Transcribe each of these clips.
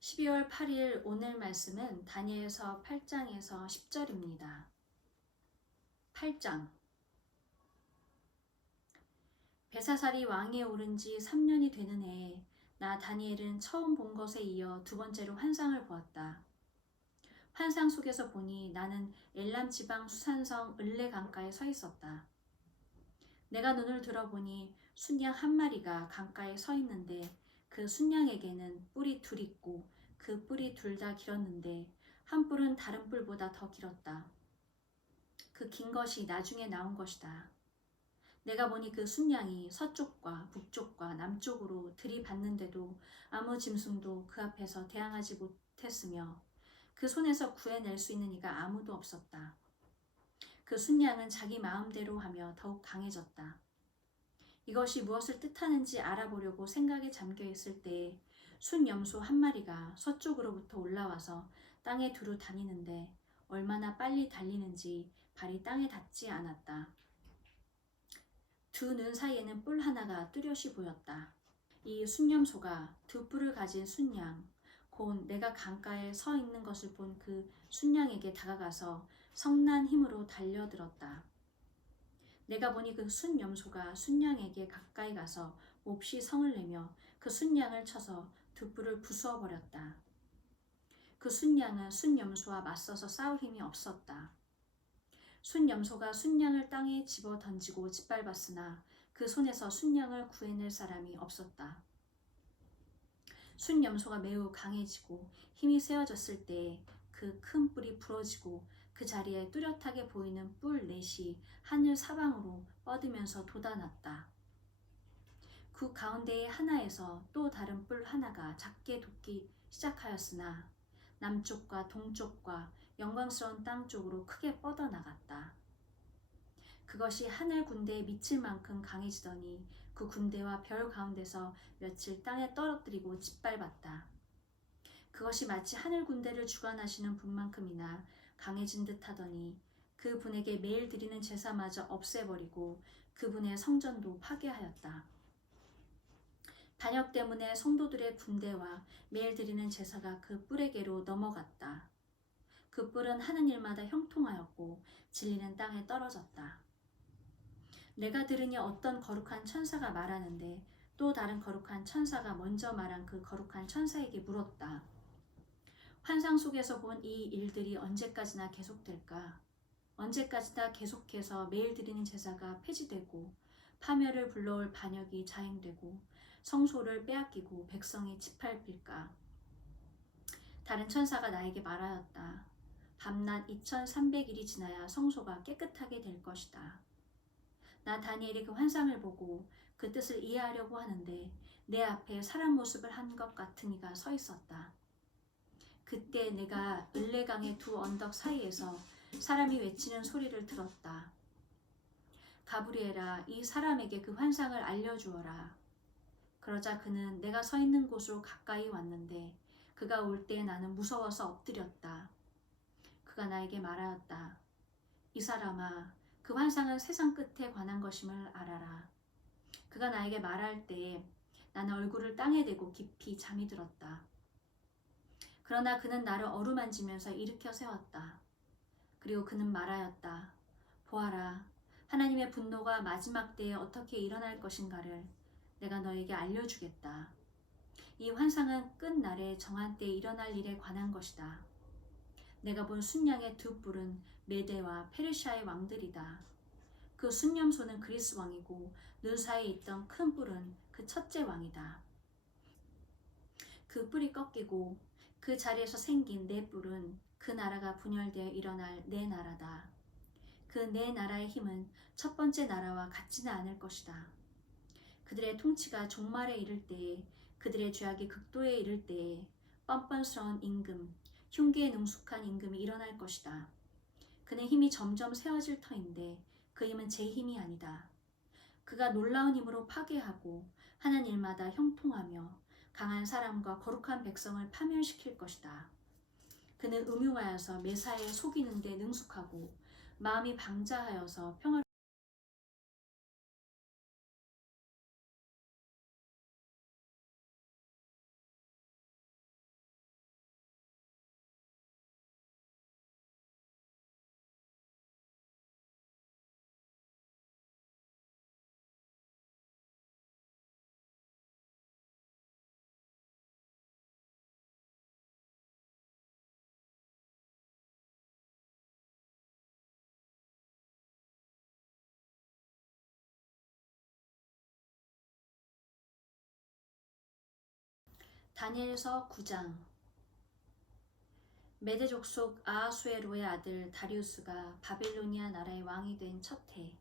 (12월 8일) 오늘 말씀은 다니엘서 8장에서 10절입니다. 8장. 벨사살이 왕위에 오른 지 3년이 되는 해에 나 다니엘은 처음 본 것에 이어 두 번째로 환상을 보았다. 환상 속에서 보니 나는 엘람 지방 수산성 을레 강가에 서 있었다. 내가 눈을 들어보니 순양 한 마리가 강가에 서 있는데 그 순양에게는 뿔이 둘 있고 그 뿔이 둘 다 길었는데 한 뿔은 다른 뿔보다 더 길었다. 그 긴 것이 나중에 나온 것이다. 내가 보니 그 순양이 서쪽과 북쪽과 남쪽으로 들이받는데도 아무 짐승도 그 앞에서 대항하지 못했으며 그 손에서 구해낼 수 있는 이가 아무도 없었다. 그 순양은 자기 마음대로 하며 더욱 강해졌다. 이것이 무엇을 뜻하는지 알아보려고 생각에 잠겨 있을 때에 순염소 한 마리가 서쪽으로부터 올라와서 땅에 두루 다니는데 얼마나 빨리 달리는지 발이 땅에 닿지 않았다. 두 눈 사이에는 뿔 하나가 뚜렷이 보였다. 이 순염소가 두 뿔을 가진 순양, 곧 내가 강가에 서 있는 것을 본 그 순양에게 다가가서 성난 힘으로 달려들었다. 내가 보니 그 순염소가 순양에게 가까이 가서 몹시 성을 내며 그 순양을 쳐서 두 뿔을 부수어 버렸다. 그 순양은 순염소와 맞서서 싸울 힘이 없었다. 순염소가 순양을 땅에 집어 던지고 짓밟았으나 그 손에서 순양을 구해낼 사람이 없었다. 순염소가 매우 강해지고 힘이 세어졌을 때에 그 큰 뿔이 부러지고 그 자리에 뚜렷하게 보이는 뿔 넷이 하늘 사방으로 뻗으면서 돋아났다. 그 가운데의 하나에서 또 다른 뿔 하나가 작게 돋기 시작하였으나 남쪽과 동쪽과 영광스러운 땅 쪽으로 크게 뻗어나갔다. 그것이 하늘 군대에 미칠 만큼 강해지더니 그 군대와 별 가운데서 며칠 땅에 떨어뜨리고 짓밟았다. 그것이 마치 하늘 군대를 주관하시는 분만큼이나 강해진 듯 하더니 그 분에게 매일 드리는 제사마저 없애버리고 그분의 성전도 파괴하였다. 반역 때문에 성도들의 군대와 매일 드리는 제사가 그 뿔에게로 넘어갔다. 그 뿔은 하는 일마다 형통하였고 진리는 땅에 떨어졌다. 내가 들으니 어떤 거룩한 천사가 말하는데 또 다른 거룩한 천사가 먼저 말한 그 거룩한 천사에게 물었다. 환상 속에서 본 이 일들이 언제까지나 계속될까? 언제까지나 계속해서 매일 드리는 제사가 폐지되고 파멸을 불러올 반역이 자행되고 성소를 빼앗기고 백성이 짓밟힐까? 다른 천사가 나에게 말하였다. 밤낮 2300일이 지나야 성소가 깨끗하게 될 것이다. 나 다니엘이 그 환상을 보고 그 뜻을 이해하려고 하는데 내 앞에 사람 모습을 한 것 같은 이가 서 있었다. 그때 내가 을레강의 두 언덕 사이에서 사람이 외치는 소리를 들었다. 가브리엘아, 이 사람에게 그 환상을 알려주어라. 그러자 그는 내가 서 있는 곳으로 가까이 왔는데 그가 올 때 나는 무서워서 엎드렸다. 그가 나에게 말하였다. 이 사람아, 그 환상은 세상 끝에 관한 것임을 알아라. 그가 나에게 말할 때에 나는 얼굴을 땅에 대고 깊이 잠이 들었다. 그러나 그는 나를 어루만지면서 일으켜 세웠다. 그리고 그는 말하였다. 보아라, 하나님의 분노가 마지막 때에 어떻게 일어날 것인가를 내가 너에게 알려주겠다. 이 환상은 끝날에 정한 때에 일어날 일에 관한 것이다. 내가 본 순양의 두 뿔은 메대와 페르시아의 왕들이다. 그 순염소는 그리스 왕이고 눈 사이에 있던 큰 뿔은 그 첫째 왕이다. 그 뿔이 꺾이고 그 자리에서 생긴 네 뿔은 그 나라가 분열되어 일어날 네 나라다. 그 네 나라의 힘은 첫 번째 나라와 같지는 않을 것이다. 그들의 통치가 종말에 이를 때에 그들의 죄악이 극도에 이를 때에 뻔뻔스러운 임금, 흉기에 능숙한 임금이 일어날 것이다. 그는 힘이 점점 세워질 터인데 그 힘은 제 힘이 아니다. 그가 놀라운 힘으로 파괴하고 하는 일마다 형통하며 강한 사람과 거룩한 백성을 파멸시킬 것이다. 그는 음흉하여서 매사에 속이는 데 능숙하고 마음이 방자하여서 평화를 다니엘서 9장. 메대 족속 아하수에로의 아들 다리우스가 바빌로니아 나라의 왕이 된 첫 해,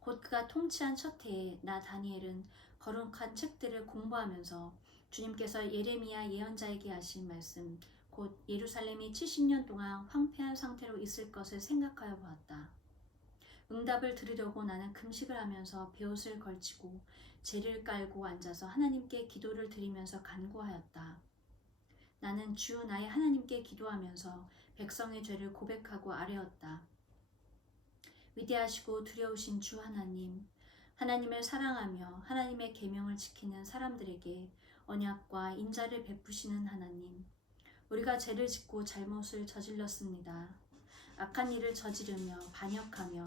곧 그가 통치한 첫 해에 나 다니엘은 거룩한 책들을 공부하면서 주님께서 예레미야 예언자에게 하신 말씀, 곧 예루살렘이 70년 동안 황폐한 상태로 있을 것을 생각하여 보았다. 응답을 들으려고 나는 금식을 하면서 베옷을 걸치고 재를 깔고 앉아서 하나님께 기도를 드리면서 간구하였다. 나는 주 나의 하나님께 기도하면서 백성의 죄를 고백하고 아뢰었다. 위대하시고 두려우신 주 하나님, 하나님을 사랑하며 하나님의 계명을 지키는 사람들에게 언약과 인자를 베푸시는 하나님, 우리가 죄를 짓고 잘못을 저질렀습니다. 악한 일을 저지르며 반역하며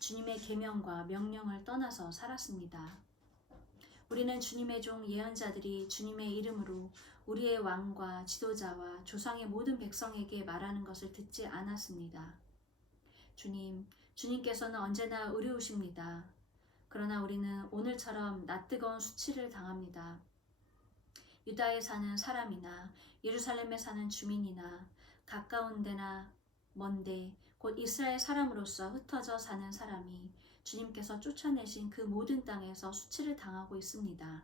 주님의 계명과 명령을 떠나서 살았습니다. 우리는 주님의 종 예언자들이 주님의 이름으로 우리의 왕과 지도자와 조상의 모든 백성에게 말하는 것을 듣지 않았습니다. 주님께서는 언제나 의로우십니다. 그러나 우리는 오늘처럼 낯뜨거운 수치를 당합니다. 유다에 사는 사람이나 예루살렘에 사는 주민이나 가까운 데나 먼데 곧 이스라엘 사람으로서 흩어져 사는 사람이 주님께서 쫓아내신 그 모든 땅에서 수치를 당하고 있습니다.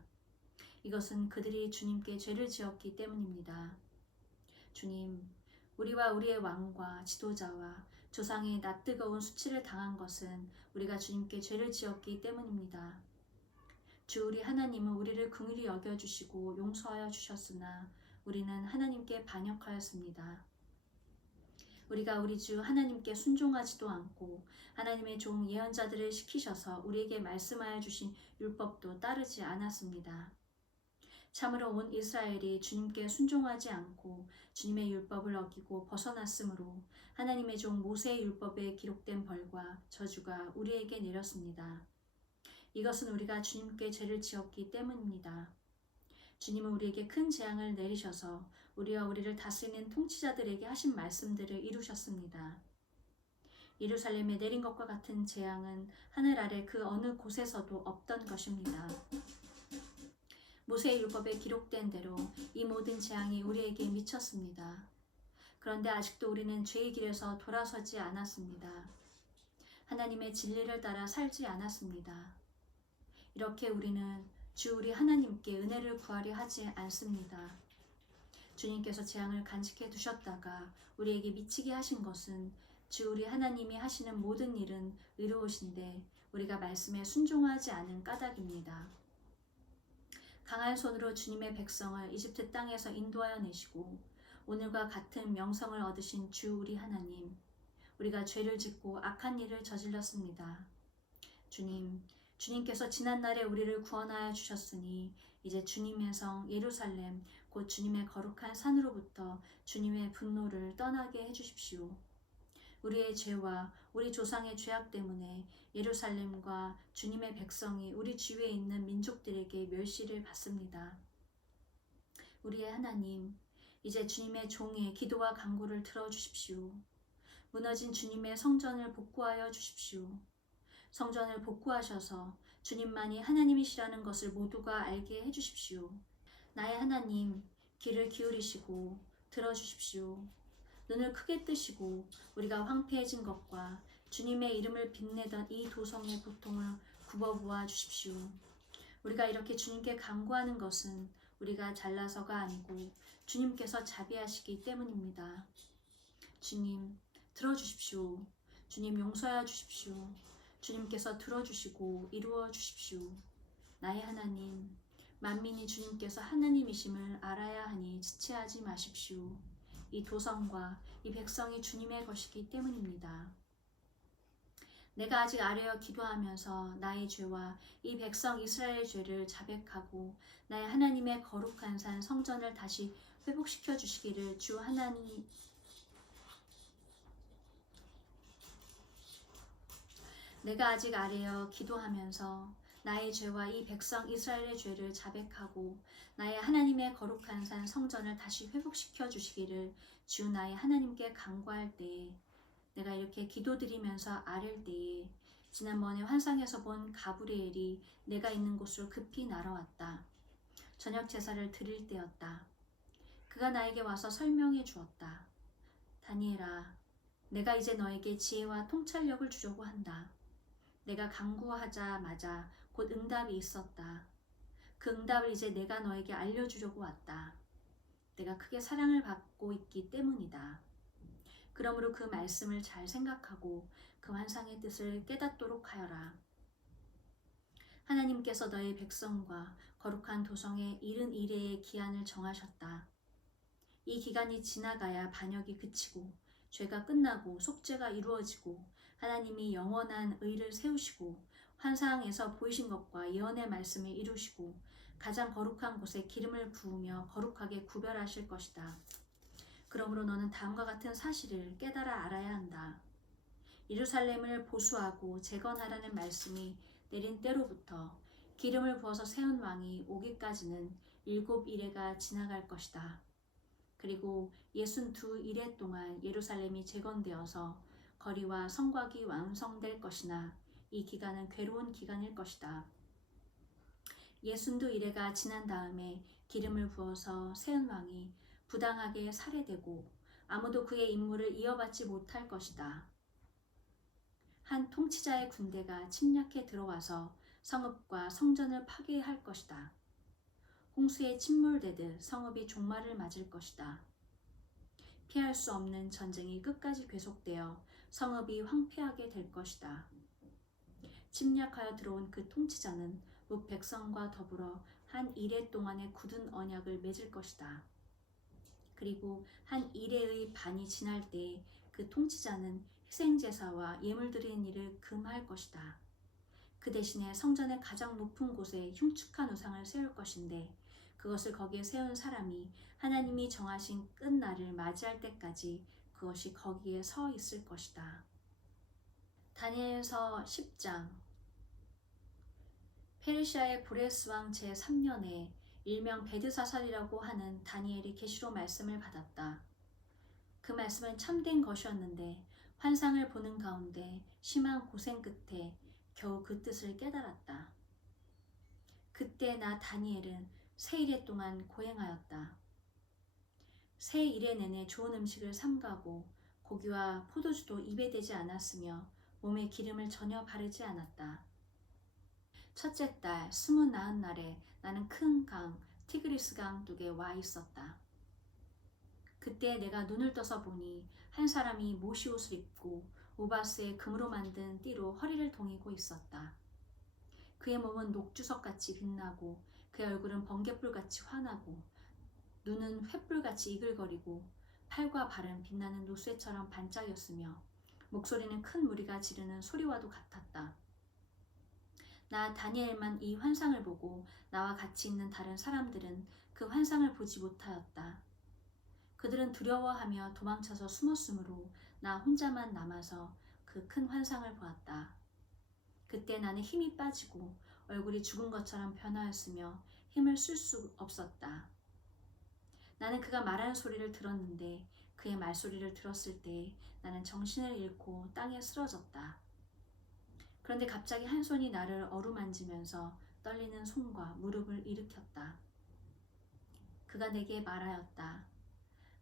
이것은 그들이 주님께 죄를 지었기 때문입니다. 주님, 우리와 우리의 왕과 지도자와 조상의 낯뜨거운 수치를 당한 것은 우리가 주님께 죄를 지었기 때문입니다. 주 우리 하나님은 우리를 긍휼히 여겨주시고 용서하여 주셨으나 우리는 하나님께 반역하였습니다. 우리가 우리 주 하나님께 순종하지도 않고 하나님의 종 예언자들을 시키셔서 우리에게 말씀하여 주신 율법도 따르지 않았습니다. 참으로 온 이스라엘이 주님께 순종하지 않고 주님의 율법을 어기고 벗어났으므로 하나님의 종 모세의 율법에 기록된 벌과 저주가 우리에게 내렸습니다. 이것은 우리가 주님께 죄를 지었기 때문입니다. 주님은 우리에게 큰 재앙을 내리셔서 우리와 우리를 다스리는 통치자들에게 하신 말씀들을 이루셨습니다. 예루살렘에 내린 것과 같은 재앙은 하늘 아래 그 어느 곳에서도 없던 것입니다. 모세의 율법에 기록된 대로 이 모든 재앙이 우리에게 미쳤습니다. 그런데 아직도 우리는 죄의 길에서 돌아서지 않았습니다. 하나님의 진리를 따라 살지 않았습니다. 이렇게 우리는 주 우리 하나님께 은혜를 구하려 하지 않습니다. 주님께서 재앙을 간직해 두셨다가 우리에게 미치게 하신 것은 주 우리 하나님이 하시는 모든 일은 의로우신데 우리가 말씀에 순종하지 않은 까닭입니다. 강한 손으로 주님의 백성을 이집트 땅에서 인도하여 내시고 오늘과 같은 명성을 얻으신 주 우리 하나님, 우리가 죄를 짓고 악한 일을 저질렀습니다. 주님께서 지난날에 우리를 구원하여 주셨으니 이제 주님의 성 예루살렘 곧 주님의 거룩한 산으로부터 주님의 분노를 떠나게 해주십시오. 우리의 죄와 우리 조상의 죄악 때문에 예루살렘과 주님의 백성이 우리 주위에 있는 민족들에게 멸시를 받습니다. 우리의 하나님, 이제 주님의 종의 기도와 간구를 들어주십시오. 무너진 주님의 성전을 복구하여 주십시오. 성전을 복구하셔서 주님만이 하나님이시라는 것을 모두가 알게 해주십시오. 나의 하나님, 귀를 기울이시고 들어주십시오. 눈을 크게 뜨시고 우리가 황폐해진 것과 주님의 이름을 빛내던 이 도성의 고통을 굽어보아 주십시오. 우리가 이렇게 주님께 간구하는 것은 우리가 잘나서가 아니고 주님께서 자비하시기 때문입니다. 주님, 들어주십시오. 주님, 용서하여 주십시오. 주님께서 들어주시고 이루어 주십시오. 나의 하나님, 만민이 주님께서 하나님이심을 알아야 하니 지체하지 마십시오. 이 도성과 이 백성이 주님의 것이기 때문입니다. 내가 아직 아뢰어 기도하면서 나의 죄와 이 백성 이스라엘의 죄를 자백하고 나의 하나님의 거룩한 산 성전을 다시 회복시켜 주시기를 주 하나님 내가 아직 아뢰어 기도하면서 나의 죄와 이 백성 이스라엘의 죄를 자백하고 나의 하나님의 거룩한 산 성전을 다시 회복시켜 주시기를 주 나의 하나님께 간구할 때에 내가 이렇게 기도드리면서 아랠 때에 지난번에 환상에서 본 가브리엘이 내가 있는 곳으로 급히 날아왔다. 저녁 제사를 드릴 때였다. 그가 나에게 와서 설명해 주었다. 다니엘아, 내가 이제 너에게 지혜와 통찰력을 주려고 한다. 내가 간구하자마자 곧 응답이 있었다. 그 응답을 이제 내가 너에게 알려주려고 왔다. 내가 크게 사랑을 받고 있기 때문이다. 그러므로 그 말씀을 잘 생각하고 그 환상의 뜻을 깨닫도록 하여라. 하나님께서 너의 백성과 거룩한 도성에 이른 이래의 기한을 정하셨다. 이 기간이 지나가야 반역이 그치고 죄가 끝나고 속죄가 이루어지고 하나님이 영원한 의를 세우시고 환상에서 보이신 것과 예언의 말씀을 이루시고 가장 거룩한 곳에 기름을 부으며 거룩하게 구별하실 것이다. 그러므로 너는 다음과 같은 사실을 깨달아 알아야 한다. 예루살렘을 보수하고 재건하라는 말씀이 내린 때로부터 기름을 부어서 세운 왕이 오기까지는 7이래가 지나갈 것이다. 그리고 62이래 동안 예루살렘이 재건되어서 거리와 성곽이 완성될 것이나 이 기간은 괴로운 기간일 것이다. 62이래가 지난 다음에 기름을 부어서 세운 왕이 부당하게 살해되고 아무도 그의 임무를 이어받지 못할 것이다. 한 통치자의 군대가 침략해 들어와서 성읍과 성전을 파괴할 것이다. 홍수에 침몰되듯 성읍이 종말을 맞을 것이다. 피할 수 없는 전쟁이 끝까지 계속되어 성읍이 황폐하게 될 것이다. 침략하여 들어온 그 통치자는 뭇 백성과 더불어 한 이래 동안의 굳은 언약을 맺을 것이다. 그리고 한 이래의 반이 지날 때에 그 통치자는 희생제사와 예물 드리는 일을 금할 것이다. 그 대신에 성전의 가장 높은 곳에 흉측한 우상을 세울 것인데 그것을 거기에 세운 사람이 하나님이 정하신 끝날을 맞이할 때까지 그것이 거기에 서 있을 것이다. 다니엘서 10장. 페르시아의 고레스 왕 제3년에 일명 베드사살이라고 하는 다니엘이 계시로 말씀을 받았다. 그 말씀은 참된 것이었는데 환상을 보는 가운데 심한 고생 끝에 겨우 그 뜻을 깨달았다. 그때 나 다니엘은 세 일해 동안 고행하였다. 세 일해 내내 좋은 음식을 삼가고 고기와 포도주도 입에 대지 않았으며 몸에 기름을 전혀 바르지 않았다. 첫째 달 29날에 나는 큰 강 티그리스 강 둑에 와 있었다. 그때 내가 눈을 떠서 보니 한 사람이 모시옷을 입고 우바스에 금으로 만든 띠로 허리를 동이고 있었다. 그의 몸은 녹주석같이 빛나고 그의 얼굴은 번갯불같이 환하고 눈은 횃불같이 이글거리고 팔과 발은 빛나는 노쇠처럼 반짝였으며 목소리는 큰 무리가 지르는 소리와도 같았다. 나 다니엘만 이 환상을 보고 나와 같이 있는 다른 사람들은 그 환상을 보지 못하였다. 그들은 두려워하며 도망쳐서 숨었으므로 나 혼자만 남아서 그 큰 환상을 보았다. 그때 나는 힘이 빠지고 얼굴이 죽은 것처럼 변하였으며 힘을 쓸 수 없었다. 나는 그가 말하는 소리를 들었는데 그의 말소리를 들었을 때 나는 정신을 잃고 땅에 쓰러졌다. 그런데 갑자기 한 손이 나를 어루만지면서 떨리는 손과 무릎을 일으켰다. 그가 내게 말하였다.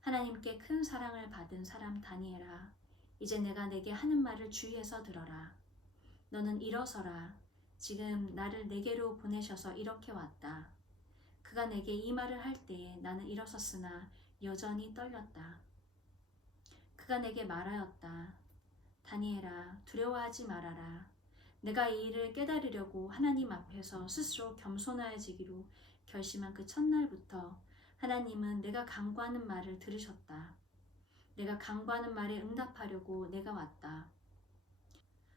하나님께 큰 사랑을 받은 사람 다니엘아, 이제 내가 내게 하는 말을 주의해서 들어라. 너는 일어서라. 지금 나를 내게로 보내셔서 이렇게 왔다. 그가 내게 이 말을 할 때에 나는 일어섰으나 여전히 떨렸다. 그가 내게 말하였다. 다니엘아, 두려워하지 말아라. 내가 이 일을 깨달으려고 하나님 앞에서 스스로 겸손해지기로 결심한 그 첫날부터 하나님은 내가 간구하는 말을 들으셨다. 내가 간구하는 말에 응답하려고 내가 왔다.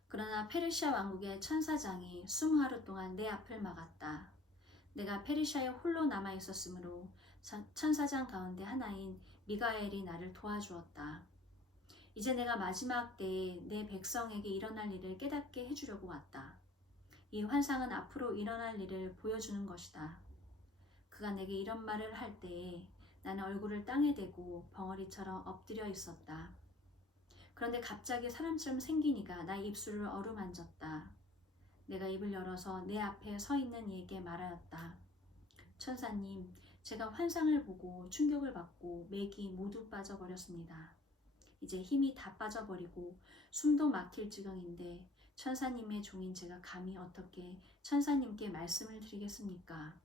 그러나 페르시아 왕국의 천사장이 20하루 동안 내 앞을 막았다. 내가 페르시아에 홀로 남아 있었으므로 천사장 가운데 하나인 미가엘이 나를 도와주었다. 이제 내가 마지막 때에 내 백성에게 일어날 일을 깨닫게 해주려고 왔다. 이 환상은 앞으로 일어날 일을 보여주는 것이다. 그가 내게 이런 말을 할 때에 나는 얼굴을 땅에 대고 벙어리처럼 엎드려 있었다. 그런데 갑자기 사람처럼 생긴 이가 나의 입술을 어루만졌다. 내가 입을 열어서 내 앞에 서 있는 이에게 말하였다. 천사님, 제가 환상을 보고 충격을 받고 맥이 모두 빠져버렸습니다. 이제 힘이 다 빠져버리고 숨도 막힐 지경인데 천사님의 종인 제가 감히 어떻게 천사님께 말씀을 드리겠습니까?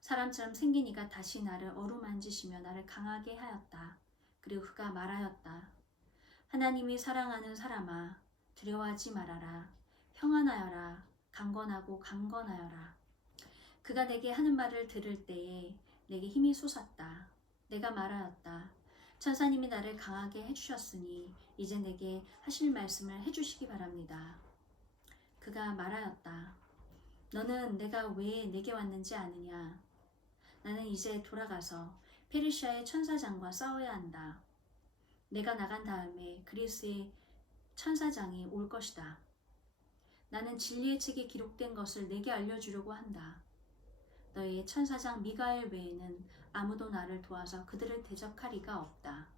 사람처럼 생긴 이가 다시 나를 어루만지시며 나를 강하게 하였다. 그리고 그가 말하였다. 하나님이 사랑하는 사람아, 두려워하지 말아라. 평안하여라. 강건하고 강건하여라. 그가 내게 하는 말을 들을 때에 내게 힘이 솟았다. 내가 말하였다. 천사님이 나를 강하게 해주셨으니 이제 내게 하실 말씀을 해주시기 바랍니다. 그가 말하였다. 너는 내가 왜 내게 왔는지 아느냐? 나는 이제 돌아가서 페르시아의 천사장과 싸워야 한다. 내가 나간 다음에 그리스의 천사장이 올 것이다. 나는 진리의 책에 기록된 것을 내게 알려주려고 한다. 너의 천사장 미가엘 외에는 아무도 나를 도와서 그들을 대적할 리가 없다.